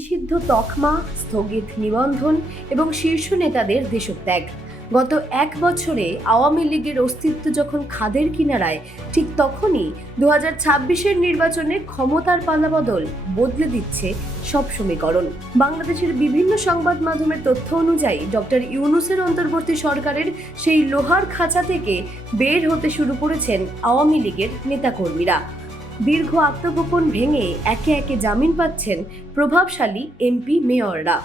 নিষিদ্ধ তকমা, স্থগিত নিবন্ধন এবং শীর্ষ নেতাদের দেশত্যাগ। গত এক বছরে আওয়ামী লীগের অস্তিত্ব যখন খাদের কিনারায়, ঠিক তখনই 2026-এর নির্বাচনে ক্ষমতার পালাবদল বদলে দিচ্ছে সব সমীকরণ। বাংলাদেশের বিভিন্ন সংবাদ মাধ্যমের তথ্য অনুযায়ী ডক্টর ইউনূসের অন্তর্বর্তী সরকারের সেই লোহার খাঁচা থেকে বের হতে শুরু করেছেন আওয়ামী লীগের নেতাকর্মীরা। দীর্ঘ আত্মগোপন ভেঙে একে একে জামিন পাচ্ছেন প্রভাবশালী এমপি, মেয়ররা।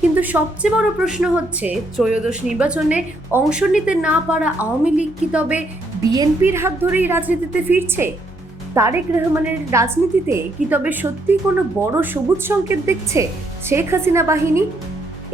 কিন্তু সবচেয়ে বড় প্রশ্ন হচ্ছে, ত্রয়োদশ নির্বাচনে অংশ নিতে না পারা আওয়ামী লীগ কি তবে বিএনপির হাত ধরেই রাজনীতিতে ফিরছে? তারেক রহমানের রাজনীতিতে কি তবে সত্যি কোনো বড় সবুজ সংকেত দেখছে শেখ হাসিনা বাহিনী?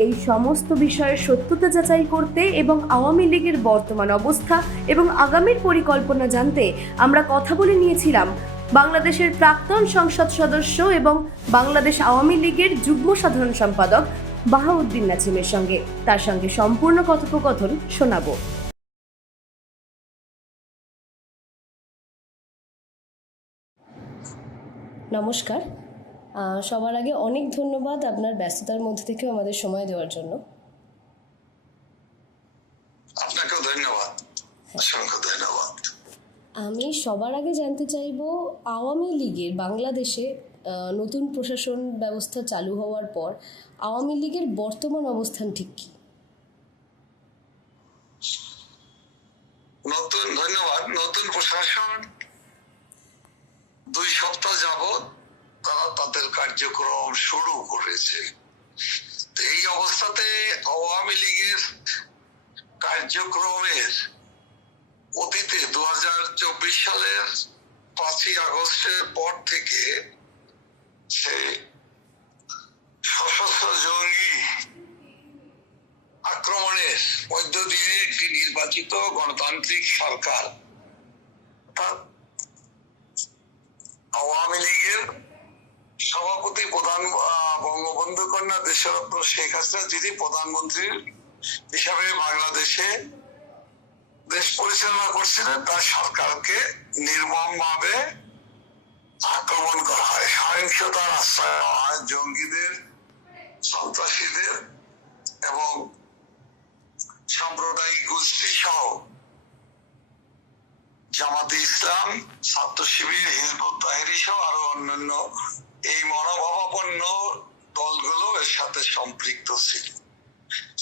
এই সমস্ত বিষয়ের সত্যতা যাচাই করতে এবং আওয়ামী লীগের বর্তমান অবস্থা এবং আগামীর পরিকল্পনা জানতে আমরা কথা বলে নিয়েছিলাম বাংলাদেশের প্রাক্তন সংসদ সদস্য এবং বাংলাদেশ আওয়ামী লীগের যুগ্ম সাধারণ সম্পাদক বাহাউদ্দিন নাজিমের সঙ্গে। তার সঙ্গে সম্পূর্ণ কথোপকথন শোনাবো। নমস্কার। সবার আগে অনেক ধন্যবাদ আপনার ব্যস্ততার মধ্যে থেকে আমাদের সময় দেওয়ার জন্য। আপনাকেও ধন্যবাদ, অসংখ্য ধন্যবাদ। আমি সবার আগে জানতে চাইব, আওয়ামী লীগের বাংলাদেশে নতুন প্রশাসন ব্যবস্থা চালু হওয়ার পর আওয়ামী লীগের বর্তমান অবস্থান ঠিক কি? ধন্যবাদ। নতুন প্রশাসন 2 সপ্তাহ যাবৎ তারা তাদের কার্যক্রম শুরু করেছে। এই অবস্থাতে আওয়ামী লীগের কার্যক্রমের অতীতে 2024 সালের 5ই আগস্টের পর থেকে সে সশস্ত্র জঙ্গি আক্রমণের মধ্য দিয়ে একটি নির্বাচিত গণতান্ত্রিক সরকার আওয়ামী লীগের সভাপতি প্রধান বঙ্গবন্ধু কন্যা দেশরত্ন শেখ হাসিনা, যিনি প্রধানমন্ত্রী হিসাবে বাংলাদেশে দেশ পরিচালনা করছিলেন, তার সরকারকে নির্মমভাবে আক্রমণ করা হয়, সহিংসতার আশ্রয় দেওয়া হয় জঙ্গিদের, সন্ত্রাসীদের এবং সাম্প্রদায়িক গোষ্ঠী সহ জামাতে ইসলাম, ছাত্র শিবির, হিজবুত তাহরীর সহ আরো অন্যান্য এই মনোভাবাপন্ন দলগুলো এর সাথে সম্পৃক্ত ছিল।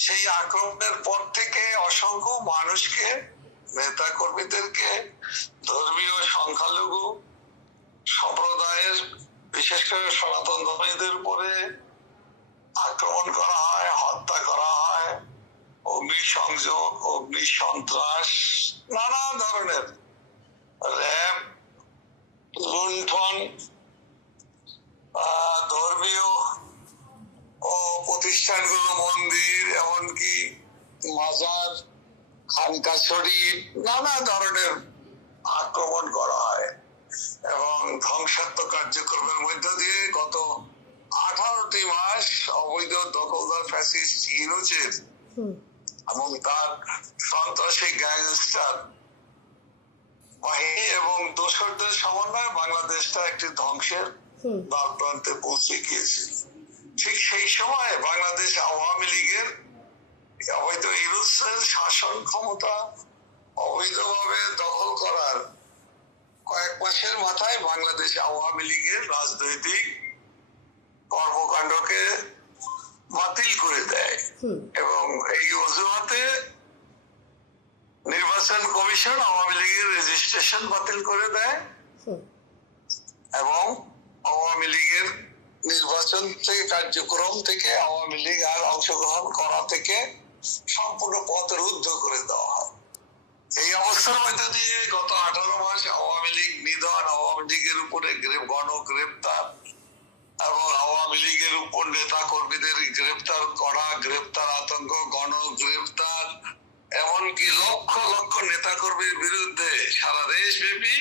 সেই আক্রমণের পর থেকে অসংখ্য মানুষকে, নেতা কর্মীদেরকে, ধর্মীয় সংখ্যালঘু সম্প্রদায়ের, বিশেষ করে সনাতন ধর্মীদের উপরে আক্রমণ করা হয়, হত্যা করা হয়, অগ্নিসংযোগ, অগ্নিসন্ত্রাস, নানা ধরনের র্যাব, লুণ্ঠন, ধর্মীয় প্রতিষ্ঠানগুলো, মন্দির, এমনকি মাজার, খানকা শরীফ, নানা ধরনের আক্রমণ করা হয় এবং ধ্বংসাত্মক কার্যক্রমের মধ্য দিয়ে গত 18টি মাস অবৈধ দখলদার ফ্যাসিস্ট ইউনূসের এবং তার সন্ত্রাসী গ্যাংস্টার বাহিনী এবং দোসরদের সমন্বয়ে বাংলাদেশটা একটি ধ্বংসের দ্বারপ্রান্তে পৌঁছে গিয়েছিল। ঠিক সেই সময় বাংলাদেশ আওয়ামী লীগের অবৈধ ইউনূসের শাসন ক্ষমতা অবৈধভাবে দখল করার কয়েক মাসের মাথায় বাংলাদেশ আওয়ামী লীগের রাজনৈতিক কর্মকাণ্ডকে বাতিল করে দেয় এবং এই অজুহাতে নির্বাচন কমিশন আওয়ামী লীগের রেজিস্ট্রেশন বাতিল করে দেয় এবং আওয়ামী লীগের নির্বাচন থেকে, কার্যক্রম থেকে আওয়ামী লীগ আর অংশগ্রহণ করা থেকে সম্পূর্ণ পথ রুদ্ধ করে দেওয়া হয়। এই অবস্থার মধ্যে দিয়ে গত 18 মাস আওয়ামী লীগ নিধন, আওয়ামী লীগের উপরে গণগ্রেপ্তার এবং আওয়ামী লীগের উপর নেতা কর্মীদের গ্রেপ্তার করা, গ্রেপ্তার আতঙ্ক, গণগ্রেপ্তার, এমনকি লক্ষ লক্ষ নেতা কর্মীর বিরুদ্ধে সারা দেশব্যাপী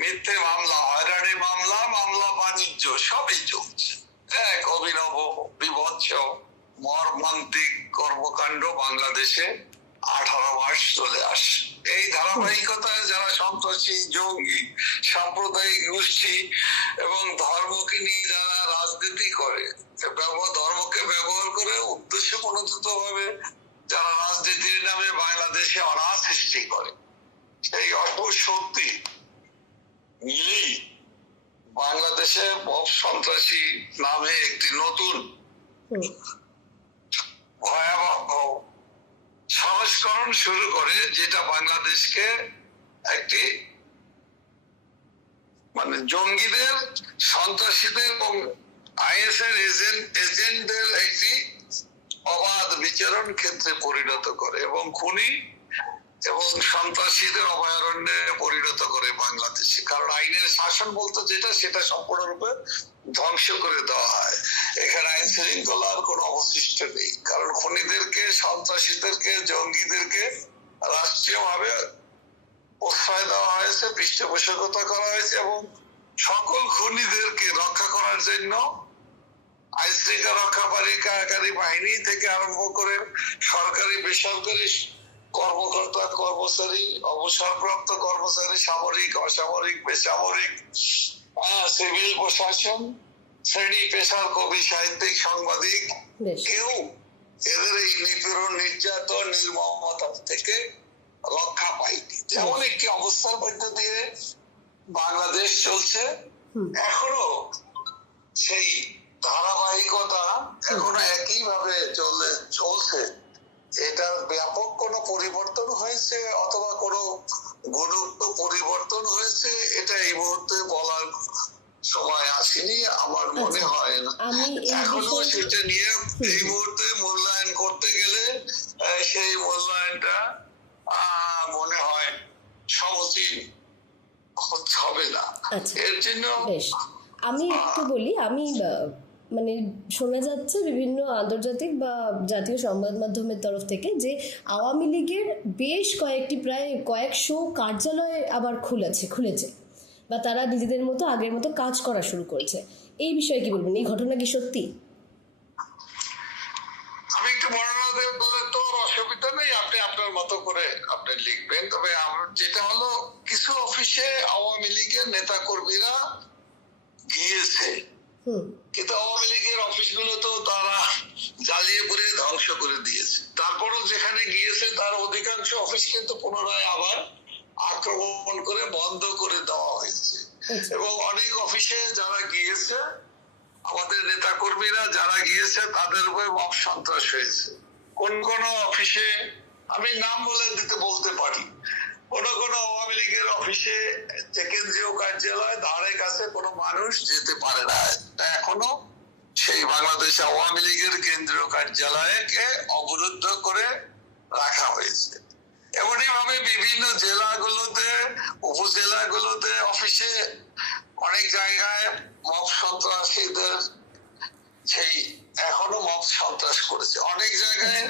মিথ্যে মামলা, হয়রানি মামলা, মামলা বাণিজ্য সবই চলছে। এক অভিনব, বিভৎস, মর্মান্তিক কর্মকাণ্ড বাংলাদেশে 18 মাস চলে আসে। এই ধারাবাহিকতায় যারা সন্ত্রাসী, জঙ্গি, সাম্প্রদায়িক গোষ্ঠী এবং ধর্মকে নিয়ে যারা রাজনীতি করে, ধর্মকে ব্যবহার করে উদ্দেশ্য প্রণোদিত ভাবে যারা রাজনীতির নামে বাংলাদেশে অনাথ সৃষ্টি করে, সেই অপর শক্তি মিলেই বাংলাদেশে মব সন্ত্রাসী নামে একটি নতুন ভয়াবহ সংস্করণ শুরু করে, যেটা বাংলাদেশকে একটি মানে জঙ্গিদের, সন্ত্রাসীদের এবং আইএস এর এজেন্টদের একটি অবাধ বিচরণ ক্ষেত্রে পরিণত করে এবং খুনি এবং সন্ত্রাসীদের অভয়ারণ্যে পরিণত করে বাংলাদেশে। কারণ আইনের শাসন বলতে যেটা, সেটা সম্পূর্ণরূপে ধ্বংস করে দেওয়া হয়। এখানে আইন শৃঙ্খলার কোনো অবশিষ্ট নেই, কারণ খুনিদেরকে, সন্ত্রাসীদেরকে, জঙ্গিদেরকে রাষ্ট্রীয়ভাবে প্রশ্রয় দেওয়া হয়েছে, পৃষ্ঠপোষকতা করা হয়েছে এবং সকল খুনিদেরকে রক্ষা করার জন্য আইন শৃঙ্খলা রক্ষাকারী বাহিনী থেকে আরম্ভ করে সরকারি, বেসরকারি কর্মকর্তা, কর্মচারী, অবসরপ্রাপ্ত কর্মচারী, সামরিক, অসামরিক, বেসামরিক, সিভিল প্রশাসন, শ্রেণী পেশার কবি, সাহিত্যিক, সাংবাদিক, কেউ এদের এই নিপীড়ন, নির্যাতন, নির্মমতা থেকে রক্ষা পায়নি। যেমন একটি অবস্থার মধ্য দিয়ে বাংলাদেশ চলছে, এখনো সেই ধারাবাহিকতা এখনো একইভাবে চলছে। এটার ব্যাপক কোনো পরিবর্তন হয়েছে অথবা কোনো গুরুত্ব পরিবর্তন হয়েছে, এটা এই মুহূর্তে বলার সময় আসেনি, আমার মনে হয় না। এখনো সেটা নিয়ে এই মুহূর্তে মূল্যায়ন করতে গেলে সেই মূল্যায়নটা মনে হয় সমীচীন হবে না। এর জন্য আমি একটু বলি, আমি মানে শোনা যাচ্ছে বিভিন্ন আন্তর্জাতিক বা জাতীয় সংবাদ মাধ্যমের তরফ থেকে যে আওয়ামী লীগের বেশ কয়েকটি, প্রায় কয়েকশো কার্যালয় আবার খুলেছে বা তারা নিজেদের মতো আগের মতো কাজ করা শুরু করেছে। এই বিষয়ে কি বলবেন? এই ঘটনা কি সত্যি? আমি একটু বর্ণনা দেব বলে তো অসুবিধা নেই, আপনি আপনার মতো করে আপনি লিখবেন। তবে যেটা হলো, কিছু অফিসে আওয়ামী লীগের নেতা কর্মীরা গিয়েছে, কিন্তু আওয়ামী লীগের অফিসগুলো তো তারা জ্বালিয়ে পুড়িয়ে ধ্বংস করে দিয়েছে। তারপরও যেখানে গিয়েছে তার অধিকাংশ অফিস কিন্তু পুনরায় আবার আক্রমণ করে বন্ধ করে দেওয়া হয়েছে। এবং অনেক অফিসে যারা গিয়েছে, আমাদের নেতা কর্মীরা যারা গিয়েছে, তাদের উপরে মব সন্ত্রাস হয়েছে। কোন কোন অফিসে আমি নাম বলতে পারি, কোন কোন আওয়ামী লীগের অফিসে কেন্দ্রীয় কার্যালয় ধারে কাছে কোনো মানুষ যেতে পারে না। এখনো সেই বাংলাদেশ আওয়ামী লীগের কেন্দ্রীয় কার্যালয়কে অবরুদ্ধ করে রাখা হয়েছে। এমনই ভাবে বিভিন্ন জেলাগুলোতে, উপজেলাগুলোতে, অফিসে অনেক জায়গায় মব সন্ত্রাসীদের সেই এখনো মব সন্ত্রাস করেছে। অনেক জায়গায়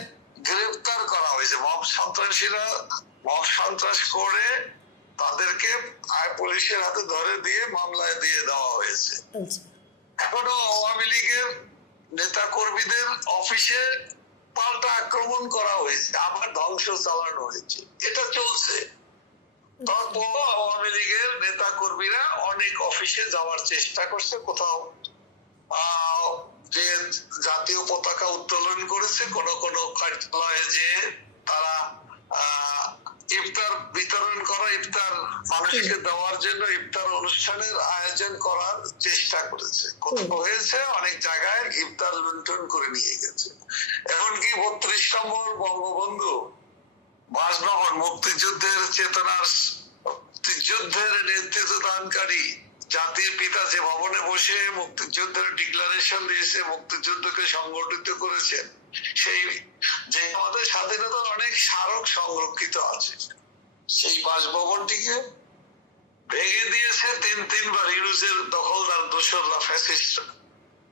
গ্রেফতার করা হয়েছে মব সন্ত্রাসীরা, মব সন্ত্রাস করে তাদেরকে পুলিশের হাতে ধরে দিয়ে মামলায় দিয়ে দেওয়া হয়েছে। এখনো আওয়ামী লীগের নেতা কর্মীদের অফিসে পাল্টা আক্রমণ করা হয়েছে, আবার ধ্বংস চালানো হয়েছে, এটা চলছে। তারপর আওয়ামী লীগের নেতা কর্মীরা অনেক অফিসে যাওয়ার চেষ্টা করছে, কোথাও যে জাতীয় পতাকা উত্তোলন করেছে, কোন কোন কার্যালয়ে যে তারা ইফতার বিতরণ করা, ইফতার মানুষকে দেওয়ার জন্য ইফতার অনুষ্ঠানের আয়োজন করার চেষ্টা করেছে। কোথাও হয়েছে অনেক জায়গায় ইফতার লুণ্ঠন করে নিয়ে গেছে। এমনকি 32 নম্বর বঙ্গবন্ধু বাসভবন, মুক্তিযুদ্ধের চেতনার, মুক্তিযুদ্ধের নেতৃত্ব দানকারী জাতির পিতা যে ভবনে বসে মুক্তিযুদ্ধের ডিক্লারেশন দিয়েছে, মুক্তিযুদ্ধকে সংগঠিত করেছেন, সেই যে আমাদের স্বাধীনতার অনেক স্মারক সংরক্ষিত আছে, সেই বাসভবনটিকে ভেঙে দিয়েছে তিনবার ইউনুসের দখলদার দোসররা, ফ্যাসিস্টরা।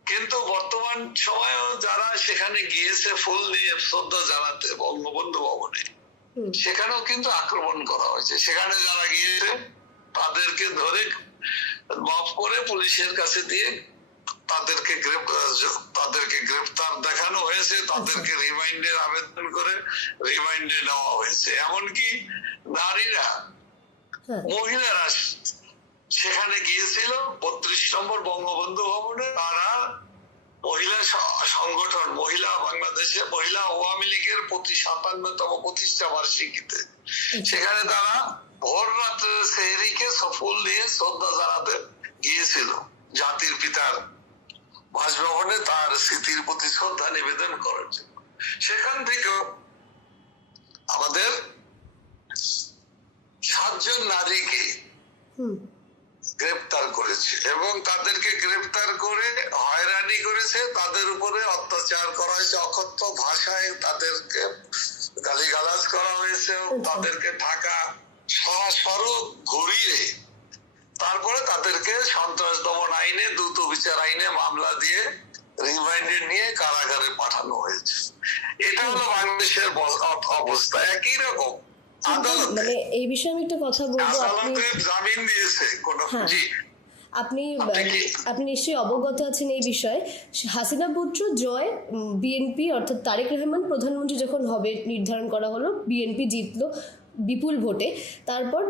কিন্তু বর্তমান সময়েও যারা সেখানে গিয়েছে ফুল দিয়ে শ্রদ্ধা জানাতে বঙ্গবন্ধু ভবনে, সেখানেও কিন্তু আক্রমণ করা হয়েছে। সেখানে যারা গিয়েছে তাদেরকে ধরে মাফ করে পুলিশের কাছে দিয়ে তাদেরকে গ্রেফতার দেখানো হয়েছে, তাদেরকে রিমাইন্ডের আবেদন করে রিমাইন্ডে নেওয়া হয়েছে। এমনকি নারীরা, মহিলারা সেখানে গিয়েছিল 32 নম্বর বঙ্গবন্ধু ভবনে। তারা মহিলা সংগঠন মহিলা বাংলাদেশে মহিলা আওয়ামী লীগের 57তম প্রতিষ্ঠা বার্ষিকীতে সেখানে তারা ভোর রাত্রে সেহরিকে সফল নিয়ে শ্রদ্ধা জানাতে গিয়েছিল জাতির পিতার বাসভবনে, তার স্মৃতির প্রতি শ্রদ্ধা নিবেদন করার জন্য। সেখান থেকেও আমাদের 7 জন নারীকে গ্রেপ্তার করেছে এবং তাদেরকে গ্রেপ্তার করে হয়রানি করেছে, তাদের উপরে অত্যাচার করা হয়েছে, অকথ্য ভাষায় তাদেরকে গালিগালাজ করা হয়েছে, তাদেরকে ঢাকা সড়ক ঘুরিয়ে তারপরে তাদেরকে সন্ত্রাস দমন আইনে, দ্রুত বিচার আইনে মামলা দিয়ে রিমান্ডে নিয়ে কারাগারে পাঠানো হয়েছে। এটা হলো বাংলাদেশের অবস্থা। একই রকম মানে এই বিষয়ে আমি একটা কথা বলবো। জামিন দিয়েছে আপনি নিশ্চয়ই অবগত আছেন এই বিষয়ে। হাসিনা পুত্র জয় বিএনপি অর্থাৎ তারেক রহমান প্রধানমন্ত্রী যখন হবে নির্ধারণ করা হলো, বিএনপি জিতলো বিপুল ভোটে। তারপর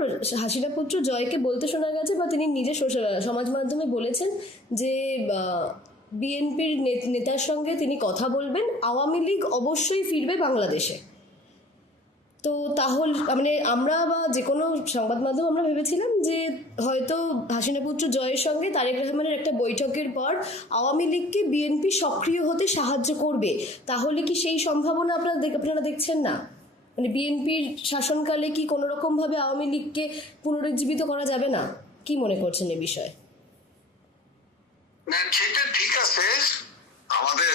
হাসিনা পুত্র জয়কে বলতে শোনা গেছে বা তিনি নিজে সমাজ মাধ্যমে বলেছেন যে বিএনপির নেতার সঙ্গে তিনি কথা বলবেন, আওয়ামী লীগ অবশ্যই ফিরবে বাংলাদেশে। তো তাহলে মানে আমরা বা যে কোনো সংবাদ মাধ্যম আমরা ভেবেছিলাম যে হয়তো হাসিনা পুত্র জয়ের সঙ্গে তারেক রহমানের একটা বৈঠকের পর আওয়ামী লীগকে বিএনপি সক্রিয় হতে সাহায্য করবে। তাহলে কি সেই সম্ভাবনা আপনারা দেখছেন না? মানে বিএনপির শাসনকালে কি কোনো রকম ভাবে আওয়ামী লীগকে পুনরুজ্জীবিত করা যাবে না? কি মনে করছেন এই বিষয়ে? না, সেটা ঠিক আছে। আমাদের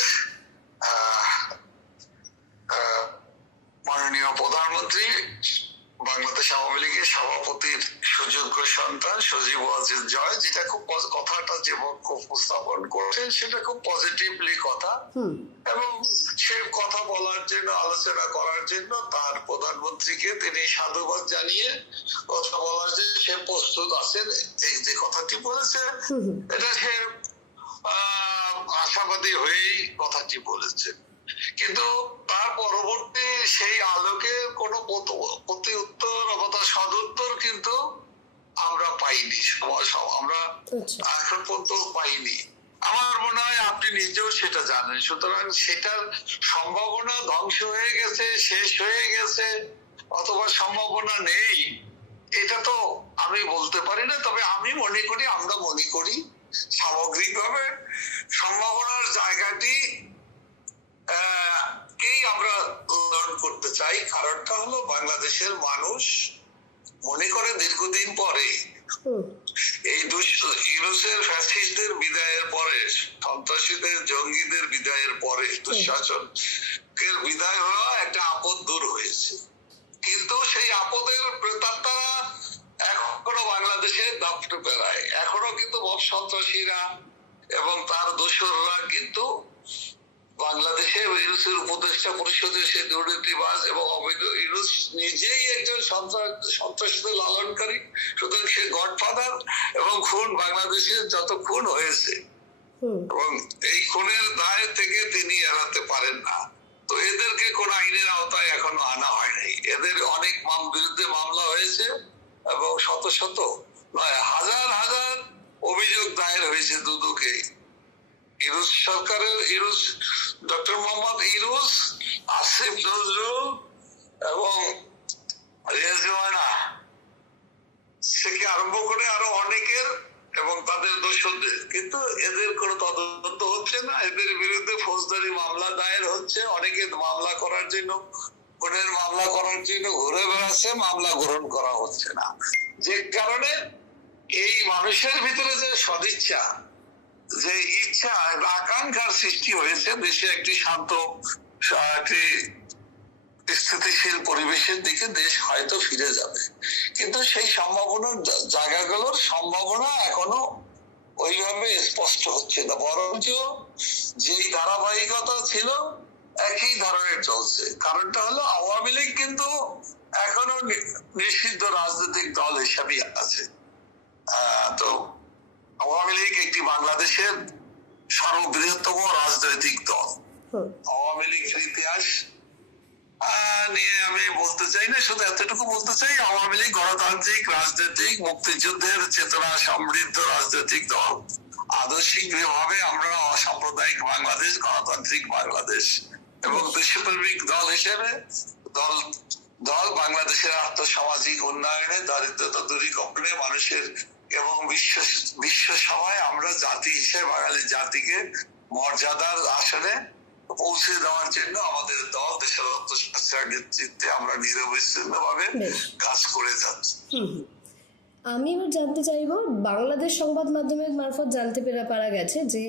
মাননীয় প্রধানমন্ত্রী বাংলাদেশ আওয়ামী লীগের সভাপতির সুযোগ্য সন্তান সজীব ওয়াজেদ জয় যেটা খুব কথাটা যে উপস্থাপন করছেন সেটা খুব পজিটিভলি কথা, এবং সে কথা বলার জন্য, আলোচনা করার জন্য তার প্রধানমন্ত্রীকে তিনি সাধুবাদ জানিয়ে কথা বলার জন্য সে প্রস্তুত আছেন। এই যে কথাটি বলেছে এটা সে আশাবাদী হয়েই কথাটি বলেছে, কিন্তু তার পরবর্তী সেই আলোকে কোনো প্রতি উত্তর অথবা সদুত্তর কিন্তু আমরা পাইনি, আমরা এখন পর্যন্ত পাইনি। আমার মনে হয় আপনি নিজেও সেটা জানেন। সুতরাং সেটার সম্ভাবনা ধ্বংস হয়ে গেছে, শেষ হয়ে গেছে, অথবা সম্ভাবনা নেই, এটা তো আমি বলতে পারি না। তবে আমি মনে করি, আমরা মনে করি সামগ্রিকভাবে সম্ভাবনার জায়গাটি কেই আমরা উন্নয়ন করতে চাই। কারণটা হলো বাংলাদেশের মানুষ মনে করে দীর্ঘদিন পরে এই ইউনুসের ফ্যাসিস্টদের বিদায়ের পরে, সন্ত্রাসীদের জঙ্গিদের বিদায়ের পরে, দুঃশাসনের বিদায় হওয়া একটা আপদ দূর হয়েছে। কিন্তু সেই আপদের প্রেতাত্মারা এখনো বাংলাদেশে দাপটে বেড়ায়। এখনো কিন্তু সন্ত্রাসীরা এবং তার দোসররা কিন্তু বাংলাদেশে ইউনুসের উপদেষ্টা পরিষদের সেই দুর্নীতিবাজ এবং অবৈধ ইউনুস নিজেই একজন সন্ত্রাসীদের লালনকারী। সুতরাং সে গডফাদার এবং খুন, বাংলাদেশের যত খুন হয়েছে এবং এই খুনের দায় থেকে তিনি এড়াতে পারেন না। তো এদেরকে কোন আইনের আওতায় এখনো আনা হয় নাই। এদের অনেক বিরুদ্ধে মামলা হয়েছে এবং শত শত নয় হাজার হাজার অভিযোগ দায়ের হয়েছে দুদকে। ইউনুস সরকারের, ডক্টর মোহাম্মদ ইউনুস, আসিফ নজরুল এবং রেজওয়ানা থেকে আরম্ভ করে আরো অনেকের এবং তাদের দোষদের, কিন্তু এদের কোনো তদন্ত হচ্ছে না। এদের বিরুদ্ধে ফৌজদারি মামলা দায়ের হচ্ছে, অনেকে মামলা করার জন্য, খুনের মামলা করার জন্য ঘুরে বেড়াচ্ছে, মামলা গ্রহণ করা হচ্ছে না। যে কারণে এই মানুষের ভিতরে যে সদিচ্ছা, যে ইচ্ছা, আকাঙ্ক্ষার সৃষ্টি হয়েছে দেশে একটি শান্ত, একটি স্থিতিশীল পরিবেশের দিকে দেশ হয়তো ফিরে যাবে, কিন্তু সেই সম্ভাবনার জায়গাগুলোর সম্ভাবনা এখনো ওইভাবে স্পষ্ট হচ্ছে না, বরঞ্চ যেই ধারাবাহিকতা ছিল একই ধরনের চলছে। কারণটা হলো আওয়ামী লীগ কিন্তু এখনো নিষিদ্ধ রাজনৈতিক দল হিসাবে আছে। তো আওয়ামী লীগ একটি বাংলাদেশের সর্ববৃহত্তম রাজনৈতিক দল। আওয়ামী লীগের ইতিহাস নিয়ে আমি বলতে চাই না, শুধু এতটুকু বলতে চাই, আওয়ামী লীগ গণতান্ত্রিক রাজনৈতিক মুক্তিযুদ্ধের চেতনা সমৃদ্ধ রাজনৈতিক দল। আদর্শিক ভাবে আমরা অসাম্প্রদায়িক বাংলাদেশ, গণতান্ত্রিক বাংলাদেশ এবং দেশপ্রেমিক দল হিসেবে দল বাংলাদেশের আর্থসামাজিক উন্নয়নে, দারিদ্রতা দূরীকরণে, মানুষের এবং বিশ্ব সভায় আমরা জাতি হিসেবে বাঙালি জাতিকে মর্যাদার আসনে পৌঁছে দেওয়ার জন্য আমাদের দল দেশের অর্থশাস্ত্রের নেতৃত্বে আমরা নিরবচ্ছিন্ন ভাবে কাজ করে যাচ্ছি। আমি এবার জানতে চাইবো, বাংলাদেশ সংবাদ মাধ্যমের মারফত জানতে পারা গেছে যে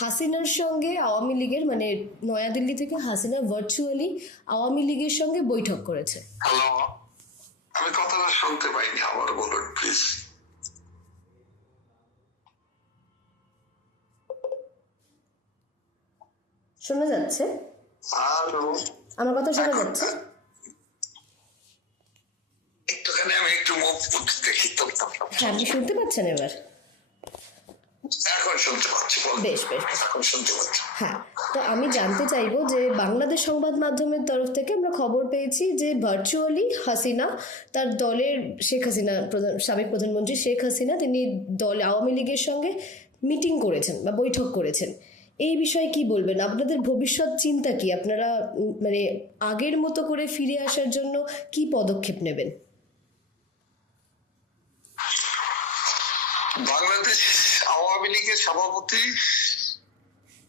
হাসিনার সঙ্গে আওয়ামী লীগের, মানে নয়াদিল্লি থেকে হাসিনা ভার্চুয়ালি আওয়ামী লীগের সঙ্গে বৈঠক করেছে। হ্যালো, আমি কথাটা শুনতে পাইনি, আবার বলুন প্লিজ। শোনা যাচ্ছে? হ্যালো, আমার কথা শোনা যাচ্ছে? একটুখানি আমি একটু মুখ দেখি তো। হ্যাঁ, আপনি শুনতে পাচ্ছেন এবার? এখন শুনতে পাচ্ছি। বেশ বেশ। এখন শুনতে পাচ্ছি। হ্যাঁ, তো আমি জানতে চাইবো যে বাংলাদেশ সংবাদ মাধ্যমের তরফ থেকে আমরা খবর পেয়েছি যে ভার্চুয়ালি হাসিনা তার দলের, শেখ হাসিনা সাবেক প্রধানমন্ত্রী শেখ হাসিনা, তিনি আওয়ামী লীগের সঙ্গে মিটিং করেছেন বা বৈঠক করেছেন। এই বিষয়ে কি বলবেন? আপনাদের ভবিষ্যৎ চিন্তা কি? আপনারা মানে আগের মতো করে ফিরে আসার জন্য কি পদক্ষেপ নেবেন? বাংলাদেশ আওয়ামী লীগের সভাপতি,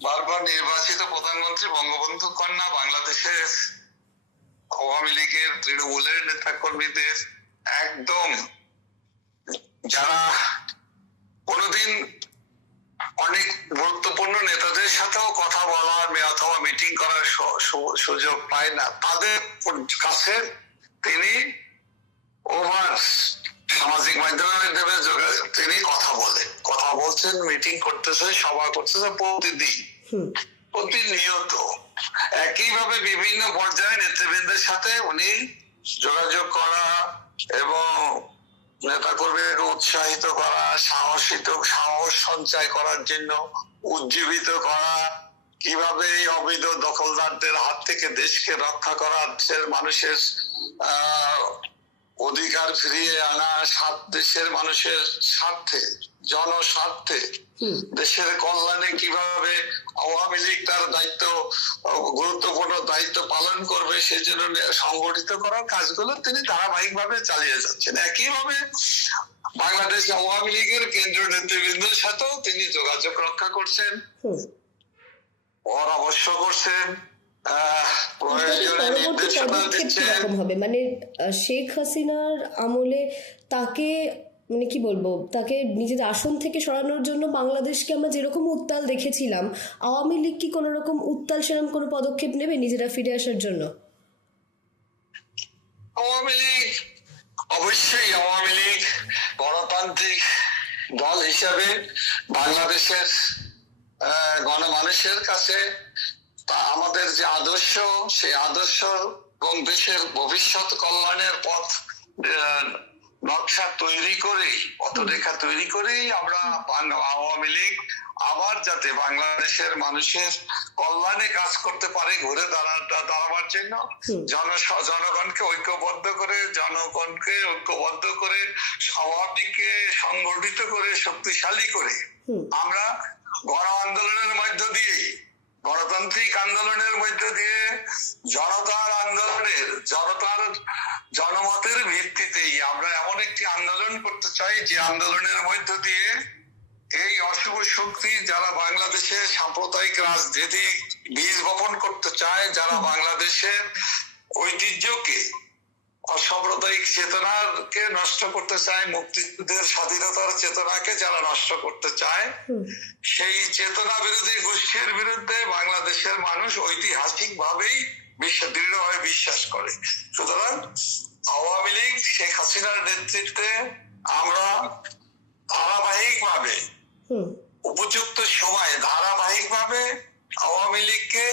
বারবার নির্বাচিত প্রধানমন্ত্রী বঙ্গবন্ধু কন্যা, বাংলাদেশের আওয়ামী লীগের তৃণমূলের নেতা কর্মীদের একদম যারা কোনোদিন অনেক গুরুত্বপূর্ণ নেতাদের সাথেও কথা বলার অথবা মিটিং করার সুযোগ পায় না, তাদের কাছে তিনি ওভার সামাজিক মাধ্যমে তিনি কথা বলছেন, মিটিং করতেছে, সভা করতেছে প্রতিনিয়ত। একইভাবে বিভিন্ন পর্যায়ে নেতৃবৃন্দের সাথে উনি যোগাযোগ করা এবং নেতা কর্মীকে উৎসাহিত করা, সাহস সঞ্চয় করার জন্য উজ্জীবিত করা, কিভাবে এই অবৈধ দখলদারদের হাত থেকে দেশকে রক্ষা করা, দেশের মানুষের অধিকার ফিরিয়ে আনা, দেশের মানুষের স্বার্থে, জনস্বার্থে, দেশের কল্যাণে কিভাবে আওয়ামী লীগ তার গুরুত্বপূর্ণ দায়িত্ব পালন করবে সেজন্য সংগঠিত করার কাজগুলো তিনি ধারাবাহিকভাবে চালিয়ে যাচ্ছেন। একইভাবে বাংলাদেশ আওয়ামী লীগের কেন্দ্রীয় নেতৃবৃন্দের সাথেও তিনি যোগাযোগ রক্ষা করছেন, পরামর্শ করছেন, মানে শেখ হাসিনার আমলে তাকে, মানে কি বলবো, তাকে নিজের আসন থেকে সরানোর জন্য বাংলাদেশকে আমরা যেরকম উত্তাল দেখেছিলাম, আওয়ামী লীগ কি কোন রকম উত্তাল সেরকম কোনো পদক্ষেপ নেবে নিজেরা ফিরে আসার জন্য? আওয়ামী লীগ অবশ্যই, আওয়ামী লীগ গণতান্ত্রিক দল হিসাবে বাংলাদেশের গণমানুষের কাছে আমাদের যে আদর্শ, সেই আদর্শ এবং দেশের ভবিষ্যৎ কল্যাণের পথ নকশা তৈরি করেই, পথরেখা তৈরি করেই আমরা আওয়ামী লীগ আবার যাতে বাংলাদেশের মানুষের কল্যাণে কাজ করতে পারে, ঘুরে দাঁড়াবার জন্য জনগণকে ঐক্যবদ্ধ করে সমাজকে সংগঠিত করে শক্তিশালী করে আমরা গণ আন্দোলনের মধ্য দিয়ে, গণতান্ত্রিক আন্দোলনের মধ্য দিয়ে, জনমতের ভিত্তিতেই আমরা এমন একটি আন্দোলন করতে চাই যে আন্দোলনের মধ্য দিয়ে এই অশুভ শক্তি যারা বাংলাদেশের সাম্প্রদায়িক রাজনীতিক বীজ বপন করতে চায়, যারা বাংলাদেশের ঐতিহ্যকে, অসাম্প্রদায়িক চেতনাকে নষ্ট করতে চায়, মুক্তিযুদ্ধের স্বাধীনতার চেতনাকে যারা নষ্ট করতে চায়, সেই চেতনা বিরোধী গোষ্ঠীর বিরুদ্ধে বাংলাদেশের মানুষ ঐতিহাসিক ভাবেই দৃঢ়ভাবে বিশ্বাস করে। সুতরাং আওয়ামী লীগ শেখ হাসিনার নেতৃত্বে আমরা ধারাবাহিকভাবে উপযুক্ত সময়ে ধারাবাহিকভাবে আওয়ামী লীগকে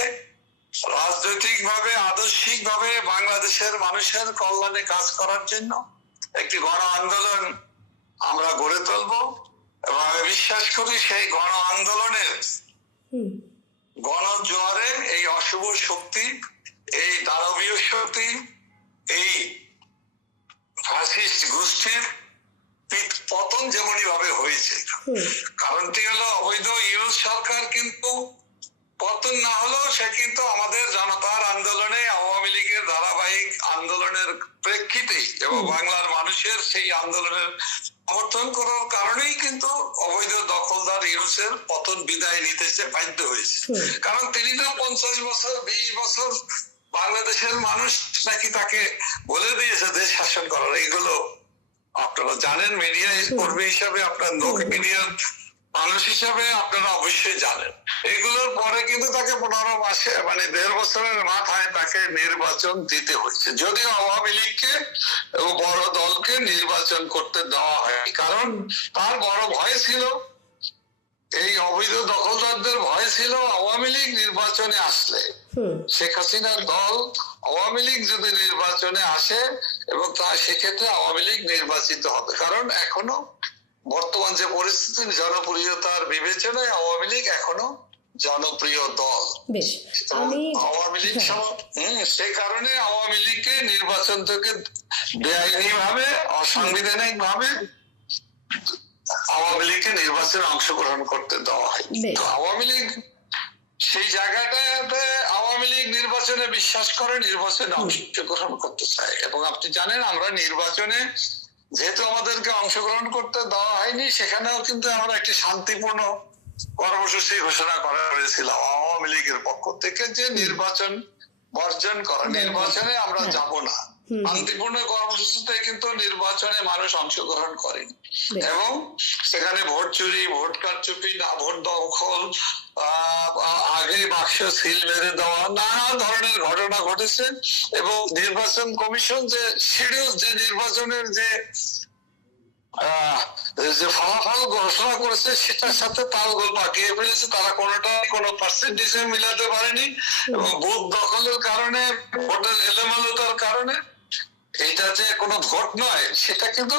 রাজনৈতিকভাবে, আদর্শিকভাবে বাংলাদেশের মানুষের কল্যাণে কাজ করার জন্য একটি গণ আন্দোলন আমরা গড়ে তুলব এবং আমি বিশ্বাস করি সেই গণ আন্দোলনের গণজোয়ারের এই অশুভ শক্তি, এই দানবীয় শক্তি, এই ফ্যাসিস্ট গোষ্ঠীর পতন যেমনই ভাবে হয়েছে। কারণটি হলো অবৈধ ইউরোপ সরকার কিন্তু পতন না হলেও সে কিন্তু আমাদের জনতার আন্দোলনে, আওয়ামী লীগের ধারাবাহিক আন্দোলনের প্রেক্ষিতেই এবং বাংলার মানুষের সেই আন্দোলনের সমর্থন করার কারণেই কিন্তু অবৈধ দখলদার ইউরোপের পতন বিদায় নিতে বাধ্য হয়েছে। কারণ তিনি তো 50 বছর 20 বছর বাংলাদেশের মানুষ নাকি তাকে বলে দিয়েছে দেশ শাসন করার। এগুলো আপনারা জানেন, মিডিয়া কর্মী হিসাবে, আপনার লোক মিডিয়ার মানুষ হিসাবে আপনারা অবশ্যই জানেন। এগুলোর পরে কিন্তু তাকে 15 মাসে মানে 1.5 বছরের মাথায় তাকে নির্বাচন দিতে হচ্ছে, যদিও আওয়ামী লীগকে এবং বড় দলকে নির্বাচন করতে দেওয়া হয়। কারণ তার বড় ভয় ছিল, এই অবৈধ দখলদারদের ভয় ছিল আওয়ামী লীগ নির্বাচনে আসলে, শেখ হাসিনার দল আওয়ামী লীগ যদি নির্বাচনে আসে এবং তা সেক্ষেত্রে আওয়ামী লীগ নির্বাচিত হবে। কারণ এখনো বর্তমান যে পরিস্থিতি, জনপ্রিয়তার বিবেচনায় আওয়ামী লীগ এখনো জনপ্রিয় দল। আওয়ামী লীগ সে কারণে আওয়ামী লীগকে নির্বাচন থেকে বেআইনি ভাবে, অসাংবিধানিক ভাবে আওয়ামী লীগকে নির্বাচনে অংশগ্রহণ করতে দেওয়া হয়। তো আওয়ামী লীগ সেই জায়গাটাতে আওয়ামী লীগ নির্বাচনে বিশ্বাস করে, নির্বাচনে অংশগ্রহণ করতে চায়। এবং আপনি জানেন আমরা নির্বাচনে যেহেতু আমাদেরকে অংশগ্রহণ করতে দেওয়া হয়নি, সেখানেও কিন্তু আমরা একটি শান্তিপূর্ণ কর্মসূচি ঘোষণা করা হয়েছিল আওয়ামী লীগের পক্ষ থেকে, যে নির্বাচন বর্জন করা, নির্বাচনে আমরা যাব না। শান্তিপূর্ণ কর্মসূচিতে কিন্তু নির্বাচনে মানুষ অংশগ্রহণ করেন এবং সেখানে ভোট চুরি, ভোট কারচুপি, না ভোট দখল, আগে বাক্স সিল মেরে দেওয়া, নানা ধরনের ঘটনা ঘটেছে। এবং নির্বাচন কমিশন যে শিডিউল, যে নির্বাচনের যে ফলাফল ঘোষণা করেছে সেটার সাথে তালগোল পাকিয়ে ফেলেছে। তারা কোনো পার্সেন্টেজে মিলাতে পারেনি এবং বুথ দখলের কারণে, ভোটের এলোমেলোতার কারণে এটা যে কোনো ভোট নয় সেটা কিন্তু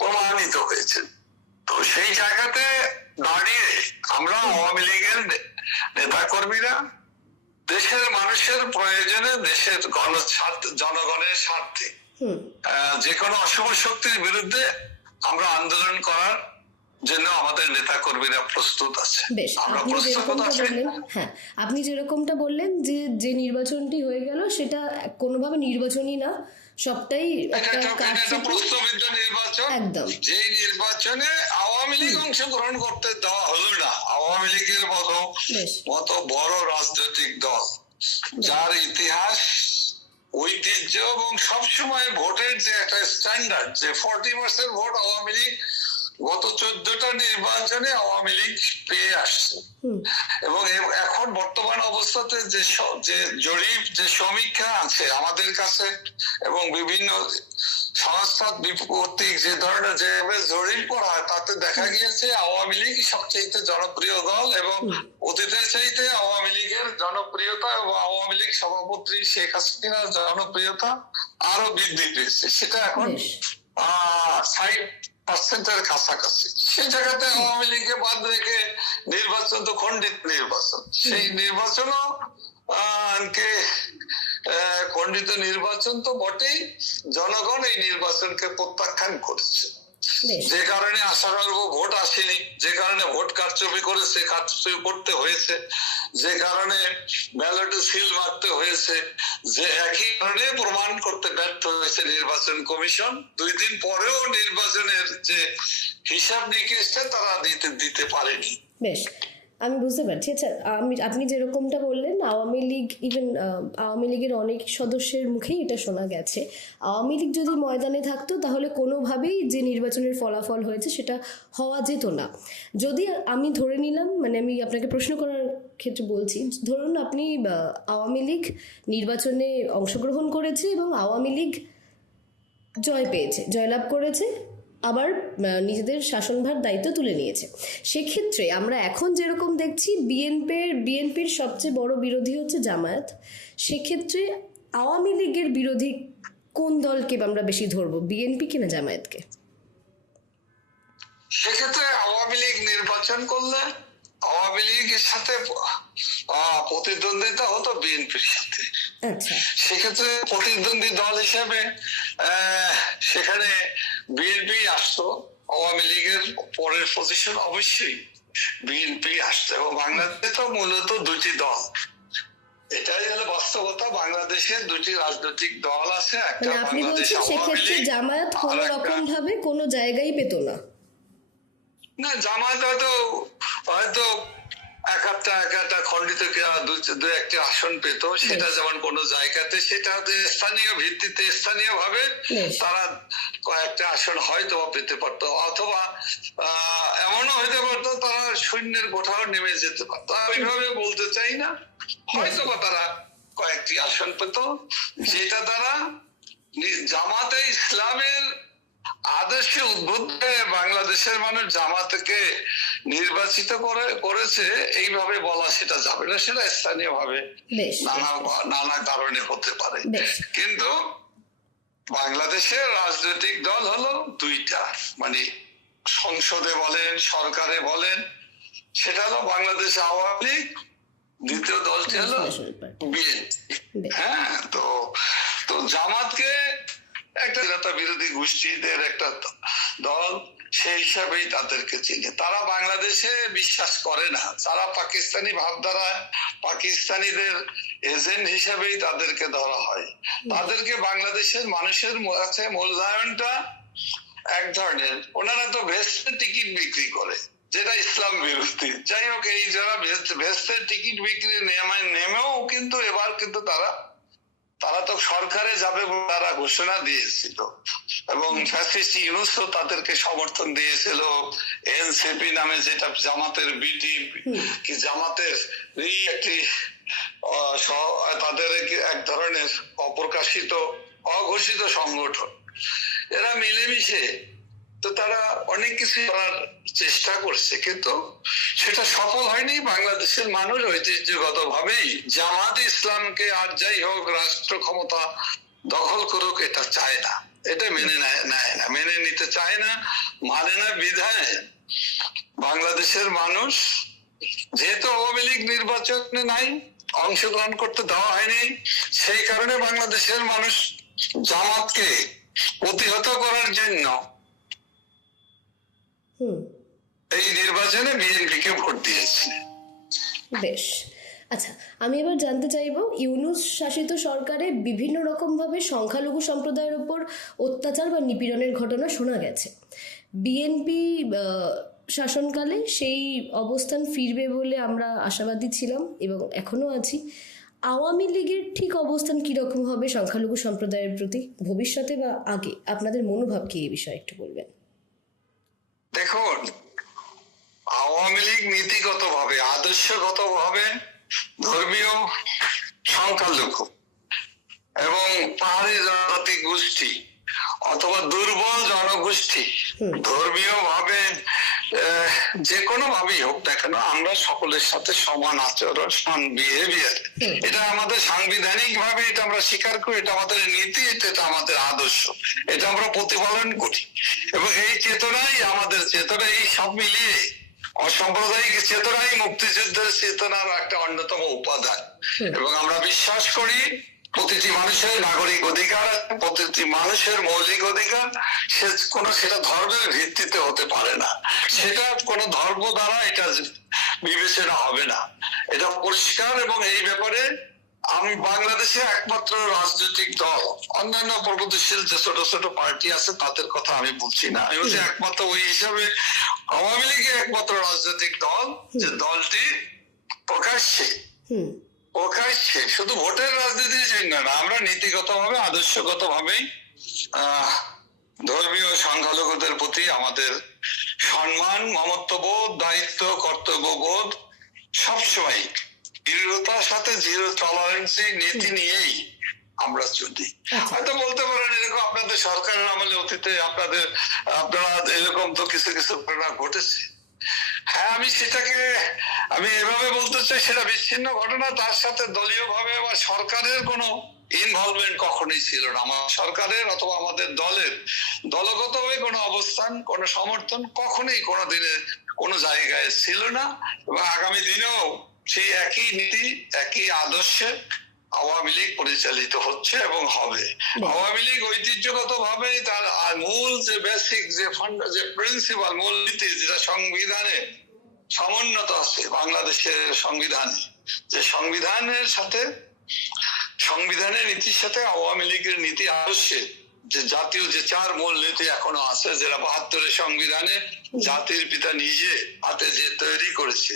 প্রমাণিত হয়েছে। তো সেই জায়গাতে দাঁড়িয়ে আমরা আওয়ামী লীগের নেতা কর্মীরা দেশের মানুষের প্রয়োজনে, দেশের জনগণের স্বার্থে যে কোনো অশুভ শক্তির বিরুদ্ধে আমরা আন্দোলন করার জন্য আমাদের নেতা কর্মীরা প্রস্তুত আছে। আপনি যেরকমটা বললেন যে নির্বাচনটি হয়ে গেল সেটা কোনোভাবে নির্বাচনই না, সবটাই প্রশ্নবিদ্ধ নির্বাচন। একদম, যে নির্বাচনে আওয়ামী লীগ অংশগ্রহণ করতে দেওয়া হলো না। আওয়ামী লীগের মতো বড় রাজনৈতিক দল, যার ইতিহাস, ঐতিহ্য এবং সবসময় ভোটের যে একটা স্ট্যান্ডার্ড, যে 40% ভোট আওয়ামী লীগ গত 14টা নির্বাচনে আওয়ামী লীগ পেয়ে আসছে। এবং এখন বর্তমান অবস্থাতে যে জরিপ, যে সমীক্ষা আছে আমাদের কাছে এবং বিভিন্ন সংস্থা কর্তৃক যে ধরনের যে জরিপ করা হয়, তাতে দেখা গিয়েছে আওয়ামী লীগ সবচেয়ে জনপ্রিয় দল এবং অতীতের চাইতে আওয়ামী লীগের জনপ্রিয়তা এবং আওয়ামী লীগ সভাপতি শেখ হাসিনার জনপ্রিয়তা আরো বৃদ্ধি পেয়েছে। সেটা এখন 60% কাছাকাছি। সেই জায়গাতে আওয়ামী লীগকে বাদ রেখে নির্বাচন তো খণ্ডিত নির্বাচন, সেই নির্বাচনও খণ্ডিত নির্বাচন তো বটেই। জনগণ এই নির্বাচনকে প্রত্যাখ্যান করছে, যে কারণে আশানুরূপ ভোট আসেনি, যে কারণে ভোট কারচুপি করেছে, কারচুপি করতে হয়েছে, যে কারণে ব্যালটে সিল মারতে হয়েছে, যে একই কারণে প্রমাণ করতে ব্যর্থ হয়েছে নির্বাচন কমিশন। 2 দিন পরেও নির্বাচনের যে হিসাব নিকেশটা তারা দিতে পারেনি। বেশ, আমি বুঝতে পারছি। আচ্ছা, আপনি যেরকমটা বললেন, আওয়ামী লীগ, ইভেন আওয়ামী লীগের অনেক সদস্যের মুখেই এটা শোনা গেছে, আওয়ামী লীগ যদি ময়দানে থাকতো তাহলে কোনোভাবেই যে নির্বাচনের ফলাফল হয়েছে সেটা হওয়া যেত না। যদি আমি ধরে নিলাম, মানে আমি আপনাকে প্রশ্ন করার ক্ষেত্রে বলছি, ধরুন আপনি আওয়ামী লীগ নির্বাচনে অংশগ্রহণ করেছে এবং আওয়ামী লীগ জয়লাভ করেছে, আবার নিজেদের শাসনভার দায়িত্ব তুলে নিয়েছে। সেক্ষেত্রে আমরা এখন যেরকম দেখছি, বিএনপির সবচেয়ে বড় বিরোধী হচ্ছে জামায়াত। সেক্ষেত্রে আওয়ামী লীগের বিরোধী কোন দলকে আমরা বেশি ধরবো, বিএনপি কিনা জামায়াতকে? সেক্ষেত্রে আওয়ামী লীগ নির্বাচন করলে আওয়ামী লীগের সাথে প্রতিদ্বন্দ্বিতা হতো বিএনপির সাথে। আচ্ছা, সেক্ষেত্রে প্রতিদ্বন্দ্বী দল হিসেবে সেখানে বিএনপি আসতো, আওয়ামী লীগের পরের পজিশন অবশ্যই বিএনপি আসতো, এবং বাংলাদেশে তো মূলত দুটি দল, এটাই হলো বাস্তবতা। বাংলাদেশে দুটি রাজনৈতিক দল আছে, একটা মানে আপনি বাংলাদেশ বলছেন আওয়ামী সেক্ষেত্রে লীগ, জামায়াত আর কোনো একটা রকম ভাবে কোনো জায়গায় পেত না। না, জামায়াত হয়তো এক একটা খণ্ডিত দু একটি আসন পেত, সেটা যেমন কোন জায়গাতে সেটা স্থানীয় ভিত্তিতে স্থানীয় ভাবে তারা কয়েকটা আসন হয়তো পেতে পারতো, অথবা এমনও হইতে পারতো তারা সৈন্যের কোঠাও নেমে যেতে পারতো। ওইভাবে বলতে চাই না, হয়তো বা তারা কয়েকটি আসন পেত, যেটা তারা জামাতে ইসলামের আদর্শে উদ্বুদ্ধ হয়ে বাংলাদেশের মানুষ জামাতকে নির্বাচিত করেছে এইভাবে বলা সেটা যাবে না, সেটা স্থানীয় ভাবে নানা কারণে হতে পারে। কিন্তু বাংলাদেশের রাজনৈতিক দল হলো দুইটা, মানে সংসদে বলেন সরকারে বলেন, সেটা হলো বাংলাদেশ আওয়ামী লীগ, দ্বিতীয় দলটি হলো বিএনপি। হ্যাঁ, তো জামাতকে একটা বিরোধী গোষ্ঠীদের একটা দল, সেই হিসাবেই তাদেরকে চিনে। তারা বাংলাদেশে বিশ্বাস করে না, তারা পাকিস্তানি ভাবধারা, পাকিস্তানিদের এজেন্ট হিসাবেই তাদেরকে ধরা হয়। তাদেরকে বাংলাদেশের মানুষের কাছে মূল্যায়নটা এক ধরনের, ওনারা তো ভেস্টের টিকিট বিক্রি করে, যেটা ইসলাম বিরোধী। যাই হোক, এই যারা ভেস্টের টিকিট বিক্রি নেমেও কিন্তু এবার কিন্তু তারা তো সরকারে যাবে তারা ঘোষণা দিয়েছিল, এবং ফ্যাসিস্ট ইউনূসও তাদেরকে সমর্থন দিয়েছিল। এনসিপি নামে যেটা জামাতের বিটি কি জামাতের একটি তাদের এক ধরনের অপ্রকাশিত অঘোষিত সংগঠন, এরা মিলেমিশে তো তারা অনেক কিছু করার চেষ্টা করছে, কিন্তু সেটা সফল হয়নি। বাংলাদেশের মানুষ ঐতিহ্যগত ভাবেই জামাত ইসলামকে আর যাই হোক রাষ্ট্র ক্ষমতা দখল করুক এটা চায় না, এটা মেনে নেয় না, মেনে নিতে চায় না, মানে না। বিধায় বাংলাদেশের মানুষ, যেহেতু আওয়ামী লীগ নির্বাচনে নাই, অংশগ্রহণ করতে দেওয়া হয়নি, সেই কারণে বাংলাদেশের মানুষ জামাতকে প্রতিহত করার জন্য এই নির্বাচনে বিএনপিকে ভোট দিয়েছে। বেশ, আচ্ছা, আমি এবার জানতে চাইবো, ইউনূস শাসিত সরকারে বিভিন্ন রকম ভাবে সংখ্যালঘু সম্প্রদায়ের উপর অত্যাচার বা নিপীড়নের ঘটনা শোনা গেছে। বিএনপি শাসনকালে সেই অবস্থান ফিরবে বলে আমরা আশাবাদী ছিলাম এবং এখনো আছি। আওয়ামী লীগের ঠিক অবস্থান কিরকম হবে সংখ্যালঘু সম্প্রদায়ের প্রতি ভবিষ্যতে বা আগে? আপনাদের মনোভাব কি এই বিষয়ে একটু বলবেন? দেখুন, আওয়ামী লীগ নীতিগত ভাবে, আদর্শগত ভাবে ধর্মীয় সংখ্যালঘু এবং পাহাড়ি জনজাতি গোষ্ঠী অথবা দুর্বল জনগোষ্ঠী ধর্মীয় ভাবে যে কোনো ভাবেই হোক না কেন, আমরা সকলের সাথে সমান আচরণ, সমান বিহেভিয়ার, এটা আমাদের সাংবিধানিক ভাবে এটা আমরা স্বীকার করি, এটা আমাদের নীতি, এটা আমাদের আদর্শ, এটা আমরা প্রতিপালন করি। এবং এই চেতনাই আমাদের চেতনা, এই সব মিলিয়ে অসাম্প্রদায়িক চেতনাই মুক্তিযুদ্ধের চেতনার একটা অন্যতম উপাদান। এবং আমরা বিশ্বাস করি প্রতিটি মানুষের নাগরিক অধিকার, প্রতিটি মানুষের মৌলিক অধিকার, সেটা ধর্মের ভিত্তিতে হতে পারে না, সেটা কোনো ধর্ম দ্বারা এটা বিবেচনা হবে না, এটা পরিষ্কার। এবং এই ব্যাপারে আমি বাংলাদেশে একমাত্র রাজনৈতিক দল, অন্যান্য প্রগতিশীল যে ছোট ছোট পার্টি আছে তাদের কথা আমি বলছি না, আমি বলছি একমাত্র ওই হিসাবে আওয়ামী লীগের একমাত্র রাজনৈতিক দল যে দলটি প্রকাশ্যে শুধু ভোটের রাজনীতির জন্য না, আমরা নীতিগত ভাবে আদর্শগত ভাবেই ধর্মীয় সংখ্যালঘুদের প্রতি আমাদের সম্মান, মমত্ববোধ, দায়িত্ব, কর্তব্যবোধ সবসময় দৃঢ়তার সাথে জিরো টলারেন্সি নীতি নিয়েই আমরা চলি। হয়তো বলতে পারেন এরকম আপনাদের সরকারের আমলে অতীতে আপনারা এরকম তো কিছু কিছু ঘটনা ঘটেছে। হ্যাঁ, আমি এভাবে বলতে চাই, সেটা বিচ্ছিন্ন ঘটনা, তার সাথে দলীয় ভাবে বা সরকারের কোনো ইনভলভমেন্ট কখনোই ছিল না। আমার সরকারের অথবা আমাদের দলের দলগতভাবে কোনো অবস্থান, কোনো সমর্থন কখনোই কোনো দিনে কোনো জায়গায় ছিল না, এবং আগামী দিনেও সেই একই নীতি একই আদর্শে আওয়ামী লীগ পরিচালিত হচ্ছে এবং হবে। আওয়ামী লীগ ঐতিহ্যগত ভাবে তার মূল যে বেসিক যে প্রিন্সিপাল, মূল নীতি যেটা সংবিধানে সমুন্নত আছে, বাংলাদেশের সংবিধানে, যে সংবিধানের সাথে, সংবিধানের নীতির সাথে আওয়ামী লীগের নীতি আদর্শে যে জাতীয় যে 4 মূল নীতি এখনো আছে, যেটা 72-এর সংবিধানে জাতির পিতা নিজে হাতে যে তৈরি করেছে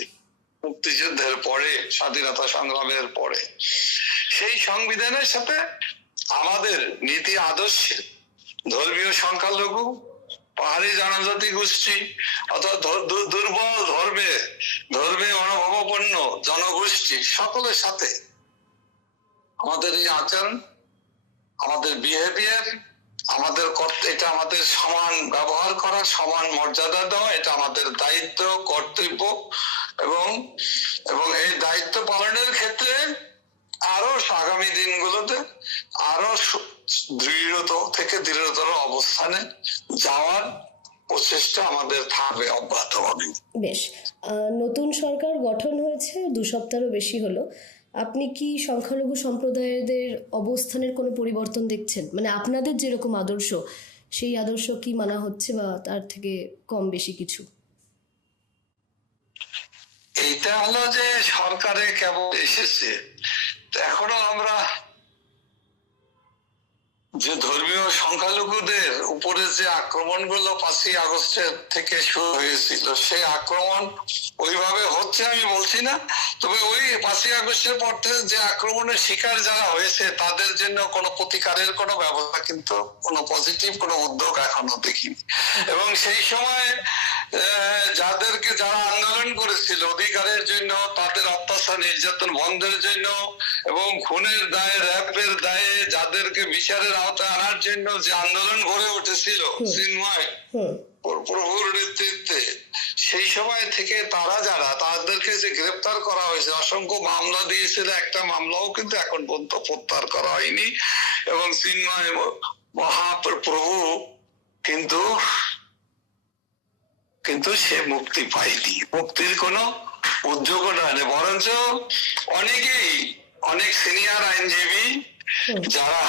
মুক্তিযুদ্ধের পরে, স্বাধীনতা সংগ্রামের পরে, সেই সংবিধানের সাথে আমাদের নীতি আদর্শে ধর্মীয় সংখ্যালঘু, পাহাড়ি জনজাতি গোষ্ঠী অর্থাৎ দুর্বল ধর্মে অনুভবপূর্ণ জনগোষ্ঠী সকলের সাথে আমাদের এই আচরণ, আমাদের বিহেভিয়ার, এটা আমাদের সমান ব্যবহার করা, সমান মর্যাদা দেওয়া, এটা আমাদের দায়িত্ব, কর্তব্য, এবং এই দায়িত্ব পালনের ক্ষেত্রে আরো আগামী দিনগুলোতে আরো দৃঢ়তর অবস্থানে যাওয়ার প্রচেষ্টা আমাদের থাকবে অব্যাহতভাবে। বেশ, নতুন সরকার গঠন হয়েছে 2 সপ্তাহেরও বেশি হলো। আপনি কি সংখ্যালঘু সম্প্রদায়দের অবস্থানের কোনো পরিবর্তন দেখছেন? মানে আপনাদের যেরকম আদর্শ, সেই আদর্শ কি মানা হচ্ছে বা তার থেকে কম বেশি কিছু? এইটা হলো যে সরকারে কেবল এসেছে, এখনো আমরা যে ধর্মীয় সংখ্যালঘুদের উপরে যে আক্রমণগুলো 5ই আগস্টের থেকে শুরু হয়েছিল, সেই আক্রমণ ওইভাবে হচ্ছে আমি বলছি না, তবে ওই 5ই আগস্টের পর থেকে যে আক্রমণের শিকার যারা হয়েছে তাদের জন্য কোনো প্রতিকারের কোনো ব্যবস্থা, কিন্তু কোনো পজিটিভ কোনো উদ্যোগ এখনো দেখিনি। এবং সেই সময় যারা আন্দোলন করেছিল অধিকারের জন্য, তাদের অত্যাচার নির্যাতন বন্ধের জন্য, এবং খুনের দায়ে, র্যাপের দায়ে যাদেরকে বিচারের আওতায় আনার জন্য যে আন্দোলন গড়ে উঠেছিল চিন্ময় প্রভুর নেতৃত্বে, সেই সময় থেকে তাদেরকে যে গ্রেপ্তার করা হয়েছে, অসংখ্য মামলা দিয়েছিল, একটা মামলাও কিন্তু এখন পর্যন্ত প্রত্যাহার করা হয়নি, এবং চিন্ময় মহাপ্রভু কিন্তু সে মুক্তি পায়নি, মুক্তির কোনো উদ্যোগ নেই। বরঞ্চ অনেক সিনিয়র আইনজীবী যারা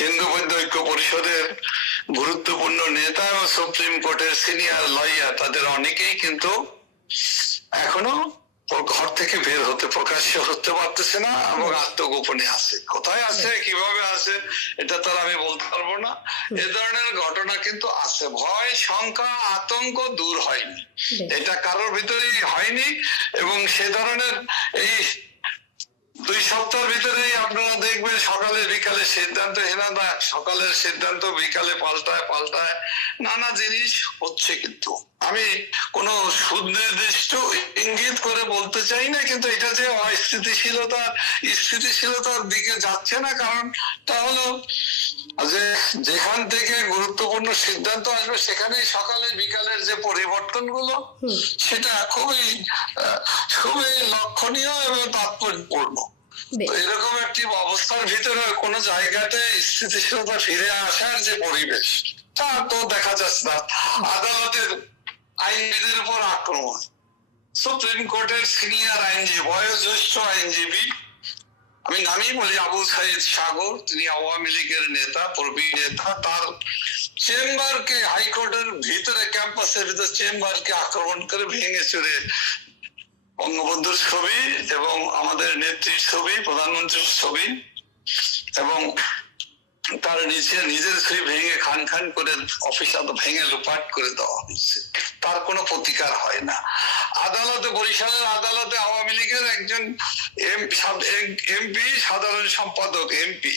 হিন্দু বৌদ্ধ ঐক্য পরিষদের গুরুত্বপূর্ণ নেতা এবং সুপ্রিম কোর্টের সিনিয়র লয়ার, তাদের অনেকেই কিন্তু এখনো ঘর থেকে বের হতে, প্রকাশ্য হতে পারতেছে না, এবং আত্মগোপনে আছে। কোথায় আছে, কিভাবে আছে, এটা তো আমি বলতে পারবো না। এ ধরনের ঘটনা কিন্তু আছে। ভয়, শঙ্কা, আতঙ্ক দূর হয়নি, এটা কারোর ভিতরেই হয়নি। এবং সে ধরনের এই 2 সপ্তাহের ভিতরেই আপনারা দেখবেন সকালে বিকালে সিদ্ধান্তহীনতা, সকালের সিদ্ধান্ত বিকালে পাল্টায় নানা জিনিস হচ্ছে। কিন্তু আমি কোনো সুনির্দিষ্ট ইঙ্গিত করে বলতে চাই না, কিন্তু এটা যে স্থিতিশীলতার দিকে যাচ্ছে না, কারণটা হলো যে যেখান থেকে গুরুত্বপূর্ণ সিদ্ধান্ত আসবে সেখানেই সকালে বিকালের যে পরিবর্তনগুলো, সেটা খুবই লক্ষণীয় এবং তাৎপর্যপূর্ণ। এরকম একটি অবস্থার ভিতরে কোন জায়গাতে স্থিতিশীলতা ফিরে আসার যে পরিবেশ, তা তো দেখা যাচ্ছে না। আদালতের আইনজীবীদের উপর আক্রমণ, সুপ্রিম কোর্টের সিনিয়র আইনজীবী, বয়োজ্যেষ্ঠ আইনজীবী, আমি নামই বলি আবু সাইদ সাগর, তিনি আওয়ামী লীগের নেতা, প্রবীণ নেতা, তার চেম্বারকে, হাইকোর্টের ভিতরে ক্যাম্পাসের ভিতরে চেম্বারকে আক্রমণ করে ভেঙে চুরে বঙ্গবন্ধুর ছবি এবং আমাদের নেত্রীর ছবি, প্রধানমন্ত্রীর ছবি, এবং তার নিজের ছবি ভেঙে খান করে অফিস ভেঙে লোপাট করে দেওয়া হয়েছে। তার কোনো প্রতিকার হয় না। আদালতে, বরিশালের আদালতে আওয়ামী লীগের একজন এমপি, সাধারণ সম্পাদক এমপি,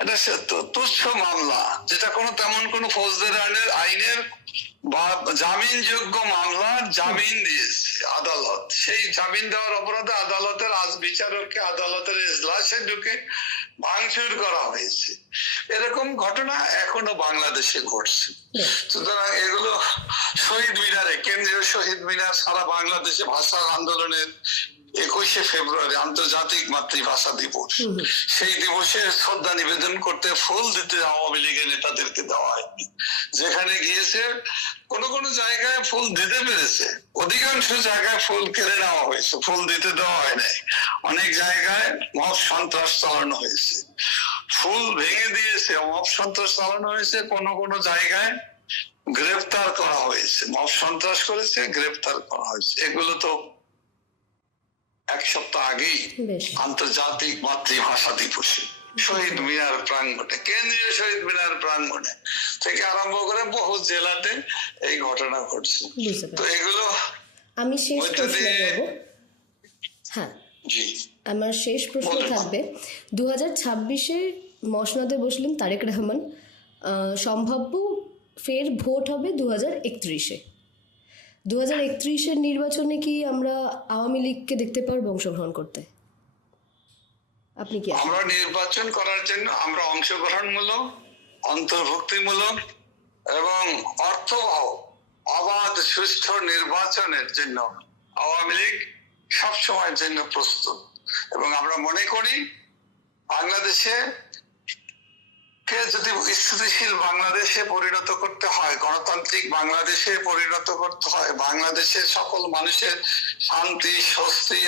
এটা তুচ্ছ মামলা, যেটা তেমন কোনো ফৌজদারি আইনের বা জামিনযোগ্য মামলা, জামিন দিয়েছে আদালত। সেই জামিন দেওয়ার অপরাধে আদালতের বিচারককে আদালতের এজলাসে ঢুকে ভাঙচুর করা হয়েছে। এরকম ঘটনা এখনো বাংলাদেশে ঘটছে। সুতরাং এগুলো শহীদ মিনারে, কেন্দ্রীয় শহীদ মিনার, সারা বাংলাদেশে ভাষা আন্দোলনের 21শে ফেব্রুয়ারি আন্তর্জাতিক মাতৃভাষা দিবস। সেই দিবসে শ্রদ্ধা নিবেদন করতে ফুল দিতে আওয়ামী লীগের নেতাদেরকে দেওয়া হয়নি। যেখানে গিয়েছে কোনো কোনো জায়গায় ফুল দিতে পেরেছে, অধিকাংশ জায়গায় ফুল কেড়ে নেওয়া হয়েছে, ফুল দিতে দেওয়া হয় নাই। অনেক জায়গায় মব সন্ত্রাস চালানো হয়েছে, ফুল ভেঙে দিয়েছে, মব সন্ত্রাস চালানো হয়েছে। কোনো কোনো জায়গায় গ্রেফতার করা হয়েছে, মব সন্ত্রাস করেছে, গ্রেফতার করা হয়েছে। এগুলো তো এক সপ্তাহ আগেই আন্তর্জাতিক মাতৃভাষা দিবসে শহীদ মিনার প্রাঙ্গণে, কেন্দ্রীয় শহীদ মিনার প্রাঙ্গণে থেকে আরম্ভ করে বহু জেলাতে এই ঘটনা ঘটছে। তো এগুলো আমি শেষ প্রশ্ন করব। হ্যাঁ, জি, আমার শেষ প্রশ্ন থাকবে 2026-এ মসনদে বসলেন তারেক রহমান, সম্ভাব্য ফের ভোট হবে 2031-এ। 2031-এর নির্বাচনে কি আমরা আওয়ামী লীগকে দেখতে পারবো অংশগ্রহণ করতে? আপনি কি আমরা নির্বাচন করার জন্য আমরা অংশগ্রহণমূলক, অন্তর্ভুক্তিমূলক এবং অর্থবহ অবাধ সুষ্ঠু নির্বাচনের জন্য আওয়ামী লীগ সবসময়ের জন্য প্রস্তুত। এবং আমরা মনে করি বাংলাদেশে কে যদি স্থিতিশীল বাংলাদেশে পরিণত করতে হয়, গণতান্ত্রিক বাংলাদেশে পরিণত করতে হয়, বাংলাদেশের সকল মানুষের শান্তি, স্বস্তি,